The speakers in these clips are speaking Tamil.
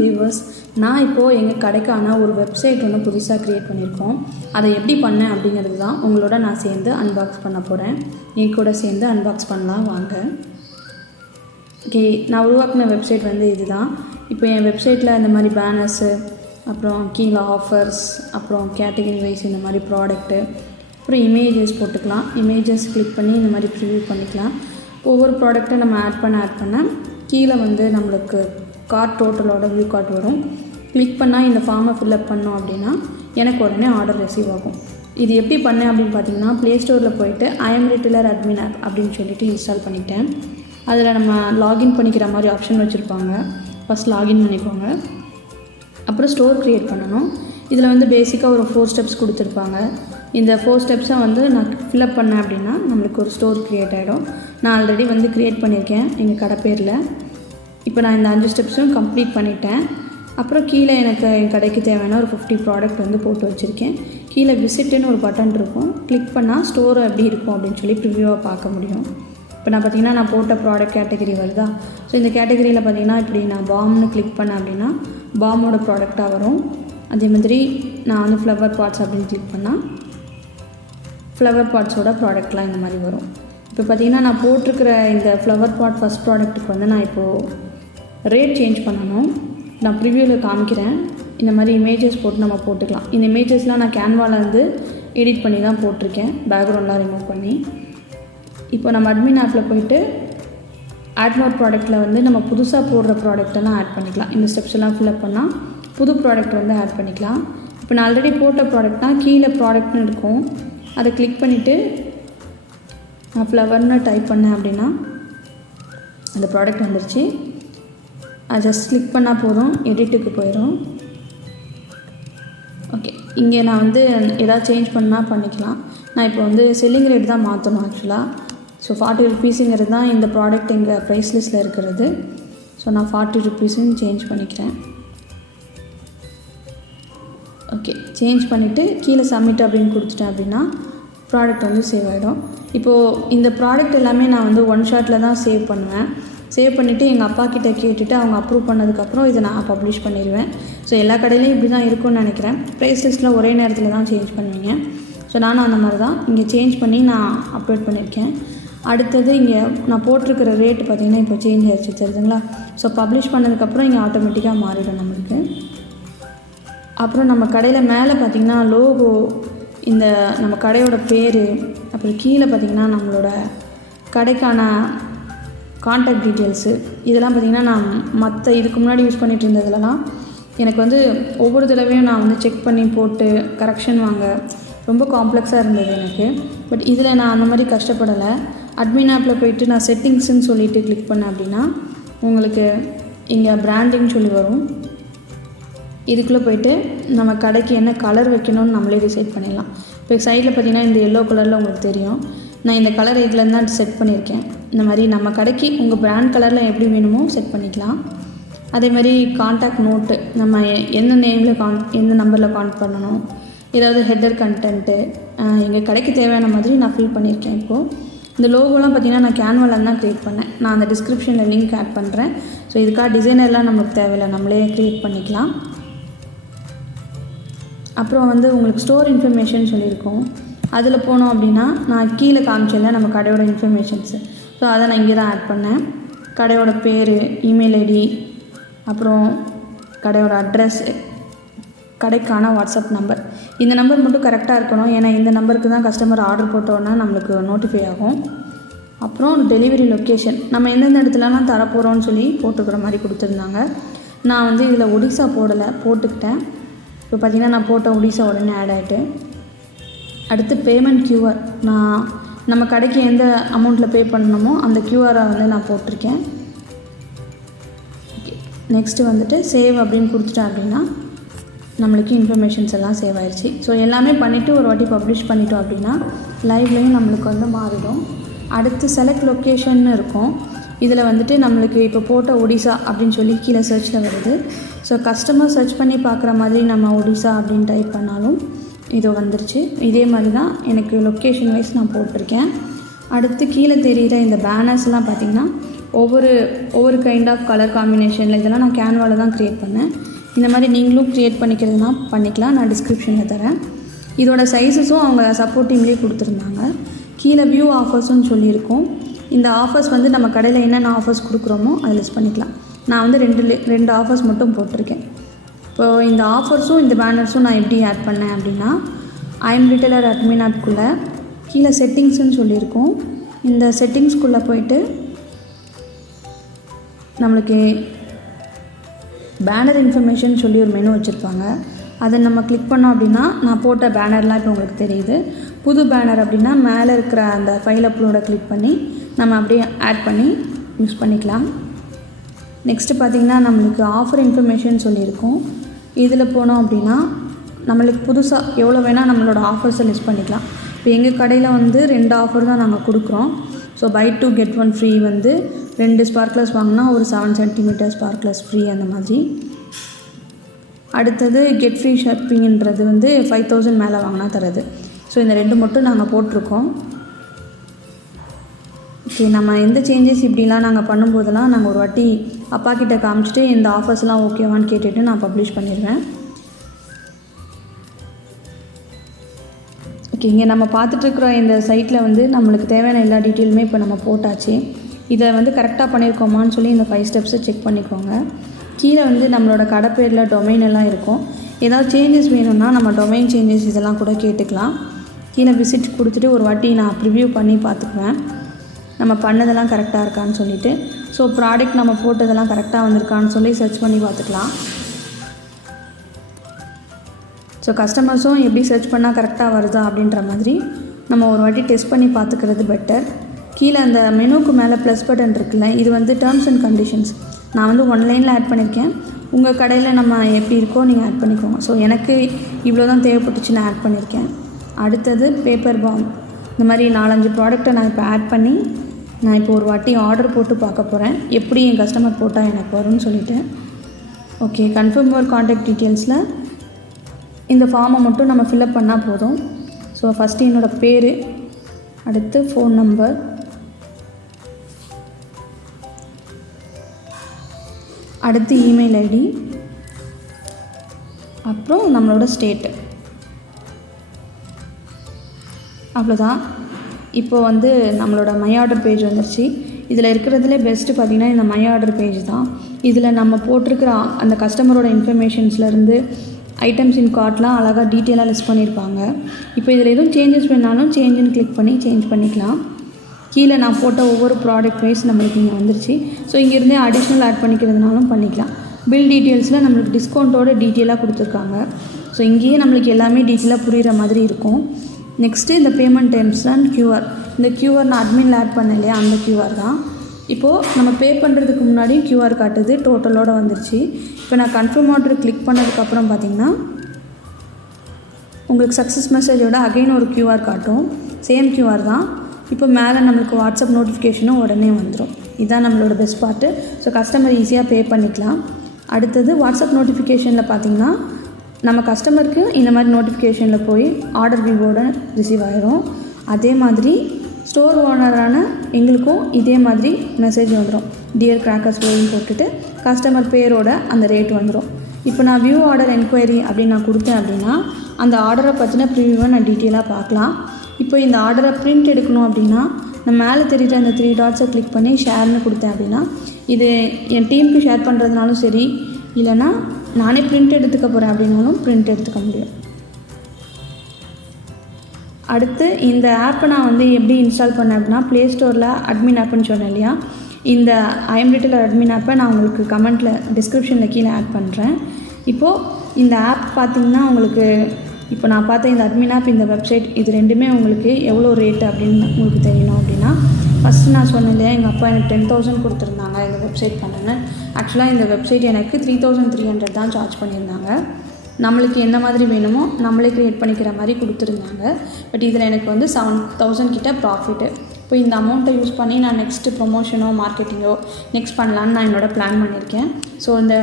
வியூவர்ஸ், நான் இப்போது எங்கள் கடைக்கான ஒரு வெப்சைட் ஒன்று புதுசாக க்ரியேட் பண்ணியிருக்கோம். அதை எப்படி பண்ணேன் அப்படிங்கிறது தான் உங்களோட நான் சேர்ந்து அன்பாக்ஸ் பண்ண போகிறேன். என் கூட சேர்ந்து அன்பாக்ஸ் பண்ணலாம் வாங்க. ஓகே, நான் உருவாக்கின வெப்சைட் வந்து இதுதான். இப்போ என் வெப்சைட்டில் இந்த மாதிரி பேனர்ஸு, அப்புறம் கீழே ஆஃபர்ஸ், அப்புறம் கேட்டகரி வைஸ் இந்த மாதிரி ப்ராடக்ட்டு, அப்புறம் இமேஜஸ் போட்டுக்கலாம். இமேஜஸ் கிளிக் பண்ணி இந்த மாதிரி ப்ரிவ்யூ பண்ணிக்கலாம். ஒவ்வொரு ப்ராடக்ட்டை நம்ம ஆட் பண்ண கீழே வந்து நம்மளுக்கு கார்ட் டோட்டலோட வியூ கார்ட் வரும். கிளிக் பண்ணால் இந்த ஃபார்மை ஃபில்அப் பண்ணோம் அப்படின்னா எனக்கு உடனே ஆர்டர் ரிசீவ் ஆகும். இது எப்படி பண்ணேன் அப்படின்னு பார்த்தீங்கன்னா, ப்ளே ஸ்டோரில் போய்ட்டு ஐஎம் ரிட்டெய்லர் அட்மின் ஆப் அப்படின்னு சொல்லிட்டு இன்ஸ்டால் பண்ணிட்டேன். அதில் நம்ம லாகின் பண்ணிக்கிற மாதிரி ஆப்ஷன் வச்சுருப்பாங்க. ஃபஸ்ட் லாகின் பண்ணிக்கோங்க. அப்புறம் ஸ்டோர் க்ரியேட் பண்ணணும். இதில் வந்து பேசிக்காக ஒரு 4 ஸ்டெப்ஸ் கொடுத்துருப்பாங்க. இந்த 4 ஸ்டெப்ஸை வந்து நான் ஃபில்அப் பண்ணேன் அப்படின்னா நம்மளுக்கு ஒரு ஸ்டோர் க்ரியேட் ஆகிடும். நான் ஆல்ரெடி வந்து க்ரியேட் பண்ணியிருக்கேன் எங்கள் கடை பேரில். இப்போ நான் இந்த 5 ஸ்டெப்ஸும் கம்ப்ளீட் பண்ணிட்டேன். அப்புறம் கீழே எனக்கு என் கடைக்கு தேவையான ஒரு 50 ப்ராடக்ட் வந்து போட்டு வச்சுருக்கேன். கீழே விசிட்டுன்னு ஒரு பட்டன் இருக்கும். கிளிக் பண்ணால் ஸ்டோர் எப்படி இருக்கும் அப்படின்னு சொல்லி ப்ரிவ்யூவாக பார்க்க முடியும். இப்போ நான் பார்த்திங்கன்னா நான் போட்ட ப்ராடக்ட் கேட்டகரி வருதா. ஸோ இந்த கேட்டகரியில் பார்த்திங்கன்னா இப்படி நான் பாம்னு கிளிக் பண்ணேன் அப்படின்னா பாமோட ப்ராடக்டாக வரும். அதே மாதிரி நான் வந்து ஃப்ளவர் பாட்ஸ் அப்படின்னு கிளிக் பண்ணால் ஃப்ளவர் பாட்ஸோட ப்ராடக்ட்லாம் இந்த மாதிரி வரும். இப்போ பார்த்திங்கன்னா நான் போட்டிருக்கிற இந்த ஃப்ளவர் பாட் ஃபஸ்ட் ப்ராடக்ட்டுக்கு வந்து நான் இப்போது ரேட் சேஞ்ச் பண்ணணும். நான் ப்ரிவ்யூவில் காமிக்கிறேன். இந்த மாதிரி இமேஜஸ் போட்டு நம்ம போட்டுக்கலாம். இந்த இமேஜஸ்லாம் நான் கேன்வாலேருந்து எடிட் பண்ணி தான் போட்டிருக்கேன், பேக்ரவுண்ட்லாம் ரிமூவ் பண்ணி. இப்போ நம்ம அட்மின் ஆப்பில் போய்ட்டு ஆட் மோர் ப்ராடக்ட்டில் வந்து நம்ம புதுசாக போடுற ப்ராடக்டெல்லாம் ஆட் பண்ணிக்கலாம். இந்த ஸ்டெப்ஸ் எல்லாம் ஃபில்அப் பண்ணால் புது ப்ராடக்ட் வந்து ஆட் பண்ணிக்கலாம். இப்போ நான் ஆல்ரெடி போட்ட ப்ராடக்ட்னால் கீழே ப்ராடக்ட்னு இருக்கும். அதை கிளிக் பண்ணிவிட்டு நான் ஃப்ளவர்னு டைப் பண்ணேன் அப்படின்னா அந்த ப்ராடக்ட் வந்துருச்சு. அது ஜஸ்ட் கிளிக் பண்ணால் போதும், எடிட்டுக்கு போயிடும். ஓகே, இங்கே நான் வந்து எதாவது சேஞ்ச் பண்ணால் பண்ணிக்கலாம். நான் இப்போ வந்து செல்லிங் ரேட் தான் மாற்றணும் ஆக்சுவலாக. ஸோ 40 ருபீஸுங்கிறது தான் இந்த ப்ராடக்ட் எங்கள் ப்ரைஸ் லிஸ்ட்டில் இருக்கிறது. ஸோ நான் 40 ருபீஸுன்னு சேஞ்ச் பண்ணிக்கிறேன். ஓகே, சேஞ்ச் பண்ணிவிட்டு கீழே சப்மிட் அப்படின்னு கொடுத்துட்டேன் அப்படின்னா ப்ராடக்ட் வந்து சேவ் ஆகிடும். இப்போது இந்த ப்ராடக்ட் எல்லாமே நான் வந்து ஒன் ஷாட்டில் தான் சேவ் பண்ணுவேன். சேவ் பண்ணிவிட்டு எங்கள் அப்பா கிட்டே கேட்டுட்டு அவங்க அப்ரூவ் பண்ணதுக்கப்புறம் இதை நான் பப்ளிஷ் பண்ணிடுவேன். ஸோ எல்லா கடையிலையும் இப்படி தான் இருக்கும்னு நினைக்கிறேன். ப்ரைஸ் லிஸ்ட்டில் ஒரே நேரத்தில் தான் சேஞ்ச் பண்ணுவீங்க. ஸோ நானும் அந்த மாதிரி தான் இங்கே சேஞ்ச் பண்ணி நான் அப்லோட் பண்ணியிருக்கேன். அடுத்தது இங்கே நான் போட்டிருக்கிற ரேட்டு பார்த்திங்கன்னா இப்போ சேஞ்ச் ஆகிடுச்சு, தெரியுதுங்களா. ஸோ பப்ளிஷ் பண்ணதுக்கப்புறம் இங்கே ஆட்டோமேட்டிக்காக மாறிடும் நம்மளுக்கு. அப்புறம் நம்ம கடையில் மேலே பார்த்திங்கன்னா லோகோ, இந்த நம்ம கடையோட பேர், அப்புறம் கீழே பார்த்திங்கன்னா நம்மளோட கடைக்கான கான்டாக்ட் டீட்டெயில்ஸு, இதெல்லாம் பார்த்திங்கன்னா நான் மற்ற இதுக்கு முன்னாடி யூஸ் பண்ணிகிட்டு இருந்ததுலலாம் எனக்கு வந்து ஒவ்வொரு தடவையும் நான் வந்து செக் பண்ணி போட்டு கரெக்ஷன் வாங்க ரொம்ப காம்ப்ளெக்ஸாக இருந்தது எனக்கு. பட் இதில் நான் அந்த மாதிரி கஷ்டப்படலை. அட்மின் ஆப்பில் போய்ட்டு நான் செட்டிங்ஸ்ன்னு சொல்லிவிட்டு கிளிக் பண்ணேன் அப்படின்னா உங்களுக்கு இங்கே பிராண்டிங் சொல்லி வரும். இதுக்குள்ளே போய்ட்டு நம்ம கடைக்கு என்ன கலர் வைக்கணும்னு நம்மளே டிசைட் பண்ணிடலாம். இப்போ சைடில் பார்த்திங்கன்னா இந்த எல்லோ கலரில் உங்களுக்கு தெரியும். நான் இந்த கலர் இதுலேருந்து தான் செட் பண்ணியிருக்கேன். இந்த மாதிரி நம்ம கடைக்கு உங்கள் பிராண்ட் கலரில் எப்படி வேணுமோ செட் பண்ணிக்கலாம். அதே மாதிரி கான்டாக்ட் நோட்டு, நம்ம எந்த நேமில் எந்த நம்பரில் கான்டாக்ட் பண்ணணும், ஏதாவது ஹெட்டர் கண்டென்ட்டு எங்கள் கடைக்கு தேவையான மாதிரி நான் ஃபில் பண்ணியிருக்கேன். இப்போது இந்த லோகோலாம் பார்த்திங்கன்னா நான் கேன்வாலேருந்து தான் க்ரியேட் பண்ணேன். நான் அந்த டிஸ்கிரிப்ஷனில் லிங்க் ஆட் பண்ணுறேன். ஸோ இதுக்காக டிசைனர்லாம் நமக்கு தேவையில்லை, நம்மளே க்ரியேட் பண்ணிக்கலாம். அப்புறம் வந்து உங்களுக்கு ஸ்டோர் இன்ஃபர்மேஷன் சொல்லியிருக்கோம். அதில் போனோம் அப்படின்னா நான் கீழே காமிச்சல நம்ம கடையோட இன்ஃபர்மேஷன்ஸு. ஸோ அதை நான் இங்கே தான் ஆட் பண்ணேன். கடையோட பேர், இமெயில் ஐடி, அப்புறம் கடையோட அட்ரஸ், கடைக்கான வாட்ஸ்அப் நம்பர். இந்த நம்பர் மட்டும் கரெக்டாக இருக்கணும். ஏன்னா இந்த நம்பருக்கு தான் கஸ்டமர் ஆர்டர் போட்டோன்னா நம்மளுக்கு நோட்டிஃபை ஆகும். அப்புறம் டெலிவரி லொக்கேஷன், நம்ம எந்தெந்த இடத்துலலாம் தரப்போகிறோன்னு சொல்லி போட்டுக்கிற மாதிரி கொடுத்துருந்தாங்க. நான் வந்து இதில் ஒடிசா போட்டுக்கிட்டேன். இப்போ பார்த்திங்கன்னா நான் போட்ட ஒடிசா உடனே ஆட் ஆகிட்டு. அடுத்து பேமெண்ட் கியூஆர், நான் நம்ம கடைக்கு எந்த அமௌண்ட்டில் பே பண்ணணுமோ அந்த கியூஆரை வந்து நான் போட்டிருக்கேன். ஓகே, நெக்ஸ்ட்டு வந்துட்டு சேவ் அப்படின்னு கொடுத்துட்டேன் அப்படின்னா நம்மளுக்கு இன்ஃபர்மேஷன்ஸ் எல்லாம் சேவ் ஆயிடுச்சு. ஸோ எல்லாமே பண்ணிவிட்டு ஒரு வாட்டி பப்ளிஷ் பண்ணிட்டோம் அப்படின்னா லைவ்லேயும் நம்மளுக்கு வந்து மாறிடும். அடுத்து செலக்ட் லொக்கேஷன்னு இருக்கும். இதில் வந்துட்டு நம்மளுக்கு இப்போ போட்ட ஒடிசா அப்படின்னு சொல்லி கீழே சர்ச்சில் வருது. ஸோ கஸ்டமர் சர்ச் பண்ணி பார்க்குற மாதிரி நம்ம ஒடிசா அப்படின்னு டைப் பண்ணாலும் இது வந்துருச்சு. இதே மாதிரி தான் எனக்கு லொக்கேஷன் வைஸ் நான் போட்டிருக்கேன். அடுத்து கீழே தெரிகிற இந்த பேனர்ஸ்லாம் பார்த்திங்கன்னா ஒவ்வொரு கைண்ட் ஆஃப் கலர் காம்பினேஷனில் இதெல்லாம் நான் கேன்வாவில் தான் க்ரியேட் பண்ணேன். இந்த மாதிரி நீங்களும் க்ரியேட் பண்ணிக்கிறதுனா பண்ணிக்கலாம். நான் டிஸ்கிரிப்ஷனில் தரேன். இதோட சைஸஸும் அவங்க சப்போர்ட்டிங்லேயே கொடுத்துருந்தாங்க. கீழே வியூ ஆஃபர்ஸுன்னு சொல்லியிருக்கோம். இந்த ஆஃபர்ஸ் வந்து நம்ம கடையில் என்னென்ன ஆஃபர்ஸ் கொடுக்குறோமோ அதை லிஸ்ட் பண்ணிக்கலாம். நான் வந்து ரெண்டு ஆஃபர்ஸ் மட்டும் போட்டிருக்கேன். இப்போது இந்த ஆஃபர்ஸும் இந்த பேனர்ஸும் நான் எப்படி ஆட் பண்ணேன் அப்படின்னா, ஐஎம் ரிட்டெய்லர் அட்மின் ஆப்குள்ளே கீழே செட்டிங்ஸ்ன்னு சொல்லியிருக்கோம். இந்த செட்டிங்ஸ்குள்ளே போயிட்டு நம்மளுக்கு பேனர் இன்ஃபர்மேஷன் சொல்லி ஒரு மெனு வச்சுருப்பாங்க. அதை நம்ம கிளிக் பண்ணோம் அப்படின்னா நான் போட்ட பேனர்லாம் இப்போ உங்களுக்கு தெரியுது. புது பேனர் அப்படின்னா மேலே இருக்கிற அந்த ஃபைல் அப்லோடை கிளிக் பண்ணி நம்ம அப்படியே ஆட் பண்ணி யூஸ் பண்ணிக்கலாம். நெக்ஸ்ட்டு பார்த்திங்கன்னா நம்மளுக்கு ஆஃபர் இன்ஃபர்மேஷன் சொல்லியிருக்கோம். இதில் போனோம் அப்படின்னா நம்மளுக்கு புதுசாக எவ்வளோ வேணால் நம்மளோட ஆஃபர்ஸை லிஸ்ட் பண்ணிக்கலாம். இப்போ எங்கள் கடையில் வந்து 2 ஆஃபர் தான் நாங்கள் கொடுக்குறோம். ஸோ பை 2 get 1 ஃப்ரீ வந்து 2 ஸ்பார்க்லர்ஸ் வாங்கினா ஒரு 7 cm ஸ்பார்க்லர்ஸ் ஃப்ரீ அந்த மாதிரி. அடுத்தது கெட் ஃப்ரீ ஷிப்பிங்கிறது வந்து 5000 மேலே வாங்கினா தரது. ஸோ இந்த 2 மட்டும் நாங்கள் போட்டிருக்கோம். ஓகே, நம்ம எந்த சேஞ்சஸ் இப்படிலாம் நாங்கள் பண்ணும்போதெல்லாம் நாங்கள் ஒரு வாட்டி அப்பா கிட்ட காமிச்சிட்டு இந்த ஆஃபர்ஸ்லாம் ஓகேவான்னு கேட்டுட்டு நான் பப்ளிஷ் பண்ணிடுவேன். ஓகே, இங்கே நம்ம பார்த்துட்ருக்குற இந்த சைட்டில் வந்து நம்மளுக்கு தேவையான எல்லா டீட்டெயிலுமே இப்போ நம்ம போட்டாச்சு. இதை வந்து கரெக்டாக பண்ணியிருக்கோமான்னு சொல்லி இந்த 5 ஸ்டெப்ஸை செக் பண்ணிக்கோங்க. கீழே வந்து நம்மளோட கடை பேரில் டொமைன் எல்லாம் இருக்கும். ஏதாவது சேஞ்சஸ் வேணும்னா நம்ம டொமைன் சேஞ்சஸ் இதெல்லாம் கூட கேட்டுக்கலாம். கீழே விசிட் கொடுத்துட்டு ஒரு வாட்டி நான் ப்ரிவ்யூ பண்ணி பார்த்துக்குவேன் நம்ம பண்ணதெல்லாம் கரெக்டாக இருக்கான்னு சொல்லிவிட்டு. ஸோ ப்ராடக்ட் நம்ம போட்டதெல்லாம் கரெக்டாக வந்திருக்கான்னு சொல்லி சர்ச் பண்ணி பார்த்துக்கலாம். ஸோ கஸ்டமர்ஸும் எப்படி சர்ச் பண்ணால் கரெக்டாக வருதா அப்படின்ற மாதிரி நம்ம ஒரு வாட்டி டெஸ்ட் பண்ணி பார்த்துக்கிறது பெட்டர். கீழே அந்த மெனுக்கு மேலே ப்ளஸ் பட்டன் இருக்குல்ல, இது வந்து டேர்ம்ஸ் அண்ட் கண்டிஷன்ஸ். நான் வந்து 1 லைனில் ஆட் பண்ணியிருக்கேன். உங்கள் கடையில் நம்ம எப்படி இருக்கோ நீங்கள் ஆட் பண்ணிக்கோங்க. ஸோ எனக்கு இவ்வளோ தான் தேவைப்பட்டுச்சு, நான் ஆட் பண்ணியிருக்கேன். அடுத்தது பேப்பர் பாம். இந்த மாதிரி 4-5 ப்ராடக்ட்டை நான் இப்போ ஆட் பண்ணி நான் இப்போ ஒரு வாட்டி ஆர்டர் போட்டு பார்க்க போகிறேன், எப்படி என் கஸ்டமர் போட்டால் எனக்கு வரும்னு சொல்லிவிட்டு. ஓகே, கன்ஃபார்ம் யுவர் கான்டாக்ட் டீட்டெயில்ஸில் இந்த ஃபார்மை மட்டும் நம்ம ஃபில்அப் பண்ணால் போதும். ஸோ ஃபஸ்ட்டு என்னோடய பேர், அடுத்து ஃபோன் நம்பர், அடுத்து இமெயில் ஐடி, அப்புறம் நம்மளோட ஸ்டேட்டு. அவ்வளோதான். இப்போ வந்து நம்மளோட மை ஆர்டர் பேஜ் வந்துருச்சு. இதில் இருக்கிறதுலே பெஸ்ட்டு பார்த்திங்கன்னா இந்த மை ஆர்டர் பேஜ் தான். இதில் நம்ம போட்டிருக்கிற அந்த கஸ்டமரோட இன்ஃபர்மேஷன்ஸ்லேருந்து ஐட்டம்ஸ் இன் கார்ட்லாம் அழகாக டீட்டெயிலாக லிஸ்ட் பண்ணியிருப்பாங்க. இப்போ இதில் எதுவும் சேஞ்சஸ் வேணாலும் சேஞ்சுன்னு கிளிக் பண்ணி சேஞ்ச் பண்ணிக்கலாம். கீழே நான் போட்ட ஒவ்வொரு ப்ராடக்ட் வைஸ் நம்மளுக்கு இங்கே வந்துருச்சு. ஸோ இங்கேருந்தே அடிஷ்னல் ஆட் பண்ணிக்கிறதுனாலும் பண்ணிக்கலாம். பில் டீட்டெயில்ஸில் நம்மளுக்கு டிஸ்கவுண்ட்டோட டீட்டெயிலாக கொடுத்துருக்காங்க. ஸோ இங்கேயே நம்மளுக்கு எல்லாமே டீட்டெயிலாக புரிகிற மாதிரி இருக்கும். நெக்ஸ்ட்டு இந்த பேமெண்ட் டேர்ம்ஸ் அண்ட் QR. இந்த QR நான் அட்மினில் ஆட் பண்ண இல்லையா, அந்த QR தான். இப்போது நம்ம பே பண்ணுறதுக்கு முன்னாடி QR காட்டுது, டோட்டலோடு வந்துருச்சு. இப்போ நான் கன்ஃபார்ம் ஆர்டர் கிளிக் பண்ணதுக்கப்புறம் பார்த்திங்கன்னா உங்களுக்கு சக்ஸஸ் மெசேஜோட அகைன் ஒரு QR காட்டும். சேம் QR தான். இப்போ மேலே நம்மளுக்கு வாட்ஸ்அப் நோட்டிஃபிகேஷனும் உடனே வந்துடும். இதுதான் நம்மளோட பெஸ்ட் பார்ட்டு. ஸோ கஸ்டமர் ஈஸியாக பே பண்ணிக்கலாம். அடுத்தது வாட்ஸ்அப் நோட்டிஃபிகேஷனில் பார்த்திங்கன்னா நம்ம கஸ்டமருக்கு இந்த மாதிரி நோட்டிஃபிகேஷனில் போய் ஆர்டர் விவோட ரிசீவ் ஆகிடும். அதே மாதிரி ஸ்டோர் ஓனரான எங்களுக்கும் இதே மாதிரி மெசேஜ் வந்துடும். டியர் கிராக்கர்ஸ் வேன்னு போட்டுட்டு கஸ்டமர் பேரோட அந்த ரேட் வந்துடும். இப்போ நான் வியூ ஆர்டர் என்கொயரி அப்படின்னு நான் கொடுத்தேன் அப்படின்னா அந்த ஆர்டரை பற்றின ப்ரிவியூவை நான் டீட்டெயிலாக பார்க்கலாம். இப்போ இந்த ஆர்டரை பிரிண்ட் எடுக்கணும் அப்படின்னா நான் மேலே தெரியுற அந்த 3 டாட்ஸை கிளிக் பண்ணி ஷேர்னு கொடுத்தேன் அப்படின்னா இது என் டீமுக்கு ஷேர் பண்ணுறதுனாலும் சரி, இல்லைனா நானே பிரிண்ட் எடுத்துக்க போகிறேன் அப்படின்னாலும் பிரிண்ட் எடுத்துக்க முடியும். அடுத்து இந்த ஆப்பை நான் வந்து எப்படி இன்ஸ்டால் பண்ணேன் அப்படின்னா ப்ளே ஸ்டோரில் அட்மின் ஆப்புன்னு சொன்னேன் இல்லையா, இந்த ஐஎம் ரிட்டெய்லர் அட்மின் ஆப்பை நான் உங்களுக்கு கமெண்ட்டில் டிஸ்கிரிப்ஷனில் கீழே ஆட் பண்ணுறேன். இப்போது இந்த ஆப் பார்த்திங்கன்னா உங்களுக்கு இப்போ நான் பார்த்த இந்த அட்மின் ஆப், இந்த வெப்சைட், இது ரெண்டுமே உங்களுக்கு எவ்வளோ ரேட்டு அப்படின்னு உங்களுக்கு தெரியணும் அப்படின்னா ஃபஸ்ட்டு நான் சொன்னேன் இல்லையா, எங்கள் அப்பா எனக்கு 10,000 கொடுத்துருந்தாங்க இந்த வெப்சைட் பண்ணுன்னு. ஆக்சுவலாக இந்த வெப்சைட் எனக்கு 3,300 தான் சார்ஜ் பண்ணியிருந்தாங்க. நம்மளுக்கு எந்த மாதிரி வேணுமோ நம்மளே க்ரியேட் பண்ணிக்கிற மாதிரி கொடுத்துருந்தாங்க. பட் இதில் எனக்கு வந்து 7,000 கிட்ட ப்ராஃபிட்டு. இப்போ இந்த அமௌண்ட்டை யூஸ் பண்ணி நான் நெக்ஸ்ட்டு ப்ரொமோஷனோ மார்க்கெட்டிங்கோ நெக்ஸ்ட் பண்ணலான்னு நான் என்னோடய பிளான் பண்ணியிருக்கேன். ஸோ இந்த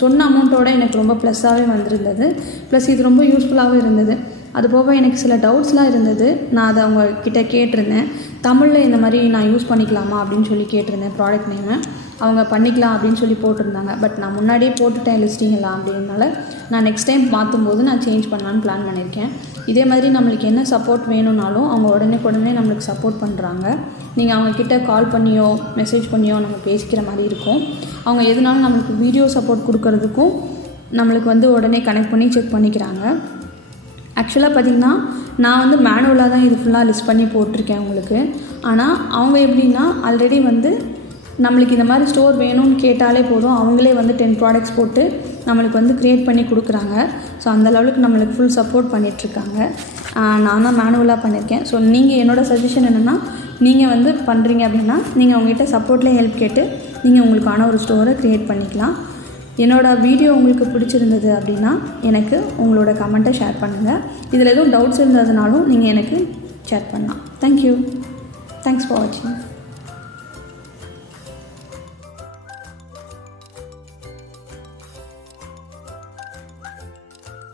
சொன்ன அமௌண்ட்டோட எனக்கு ரொம்ப ப்ளஸ்ஸாகவே வந்திருந்தது. ப்ளஸ் இது ரொம்ப யூஸ்ஃபுல்லாகவும் இருந்தது. அதுபோக எனக்கு சில டவுட்ஸ்லாம் இருந்தது. நான் அதை அவங்கக்கிட்ட கேட்டிருந்தேன். தமிழில் இந்த மாதிரி நான் யூஸ் பண்ணிக்கலாமா அப்படின்னு சொல்லி கேட்டிருந்தேன் ப்ராடக்ட் நேமை. அவங்க பண்ணிக்கலாம் அப்படின்னு சொல்லி போட்டிருந்தாங்க. பட் நான் முன்னாடியே போட்டுட்டேன் லிஸ்டிங் எல்லாம் அப்படின்றனால நான் நெக்ஸ்ட் டைம் மாற்றும்போது நான் சேஞ்ச் பண்ணலான்னு பிளான் பண்ணியிருக்கேன். இதே மாதிரி நம்மளுக்கு என்ன சப்போர்ட் வேணும்னாலும் அவங்க உடனே நம்மளுக்கு சப்போர்ட் பண்ணுறாங்க. நீங்கள் அவங்கக்கிட்ட கால் பண்ணியோ மெசேஜ் பண்ணியோ நம்ம பேசிக்கிற மாதிரி இருக்கும். அவங்க எதுனாலும் நம்மளுக்கு வீடியோ சப்போர்ட் கொடுக்கறதுக்கும் நம்மளுக்கு வந்து உடனே கனெக்ட் பண்ணி செக் பண்ணிக்கிறாங்க. ஆக்சுவலாக பார்த்திங்கன்னா நான் வந்து மேனுவலாக தான் இது ஃபுல்லாக லிஸ்ட் பண்ணி போட்டிருக்கேன் உங்களுக்கு. ஆனால் அவங்க எப்படின்னா ஆல்ரெடி வந்து நம்மளுக்கு இந்த மாதிரி ஸ்டோர் வேணும்னு கேட்டாலே போதும், அவங்களே வந்து 10 ப்ராடக்ட்ஸ் போட்டு நம்மளுக்கு வந்து க்ரியேட் பண்ணி கொடுக்குறாங்க. ஸோ அந்த லெவலுக்கு நம்மளுக்கு ஃபுல் சப்போர்ட் பண்ணிகிட்ருக்காங்க. நான் தான் மேனுவலாக பண்ணியிருக்கேன். ஸோ நீங்கள் என்னோடய சஜஷன் என்னென்னா, நீங்கள் வந்து பண்ணுறீங்க அப்படின்னா நீங்கள் அவங்ககிட்ட சப்போர்ட்லேயே ஹெல்ப் கேட்டு நீங்கள் உங்களுக்கான ஒரு ஸ்டோரை க்ரியேட் பண்ணிக்கலாம். என்னோடய வீடியோ உங்களுக்கு பிடிச்சிருந்தது அப்படின்னா எனக்கு உங்களோட கமெண்ட்டை ஷேர் பண்ணுங்கள். இதில் எதுவும் டவுட்ஸ் இருந்ததுனாலும் நீங்கள் எனக்கு ஷேர் பண்ணலாம். தேங்க்யூ. தேங்க்ஸ் ஃபார் வாட்சிங்.